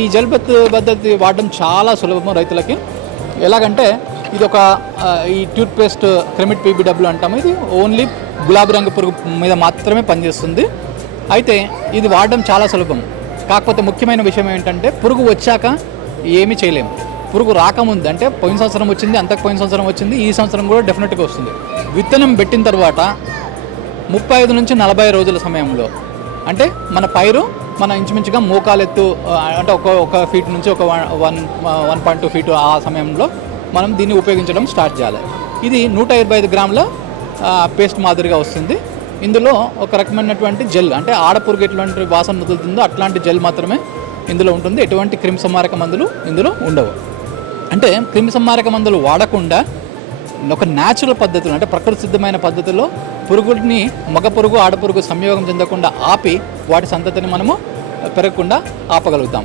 ఈ జెల్ పద్ధతి వాడడం చాలా సులభం రైతులకి. ఎలాగంటే ఇది ఒక ఈ టూత్ పేస్ట్ క్రెమిట్ పీబీడబ్ల్యూ అంటాము. ఇది ఓన్లీ గులాబీ రంగు పురుగు మీద మాత్రమే పనిచేస్తుంది. అయితే ఇది వాడడం చాలా సులభం. కాకపోతే ముఖ్యమైన విషయం ఏంటంటే పురుగు వచ్చాక ఏమీ చేయలేము. పురుగు రాకముందు అంటే పోయిన సంవత్సరం వచ్చింది, అంతకు పోయిన సంవత్సరం వచ్చింది, ఈ సంవత్సరం కూడా డెఫినెట్గా వస్తుంది. విత్తనం పెట్టిన తర్వాత 35 నుంచి 40 రోజుల సమయంలో అంటే మన పైరు మన ఇంచుమించుగా మోకాలెత్తు అంటే ఒక ఫీట్ నుంచి ఒక 1.2 ఫీట్ ఆ సమయంలో మనం దీన్ని ఉపయోగించడం స్టార్ట్ చేయాలి. ఇది 125 గ్రాముల పేస్ట్ మాదిరిగా వస్తుంది. ఇందులో ఒక రకమైనటువంటి జెల్ అంటే ఆడపురుగు ఎటువంటి వాసన వదులుతుందో అట్లాంటి జెల్ మాత్రమే ఇందులో ఉంటుంది. ఎటువంటి క్రిమిసంహారక మందులు ఇందులో ఉండవు. అంటే క్రిమిసంహారక మందులు వాడకుండా ఒక న్యాచురల్ పద్ధతిలో అంటే ప్రకృతి సిద్ధమైన పద్ధతిలో పురుగుని మగ పురుగు ఆడపురుగు సంయోగం చెందకుండా ఆపి వాటి సంతతిని మనము పెరగకుండా ఆపగలుగుతాం.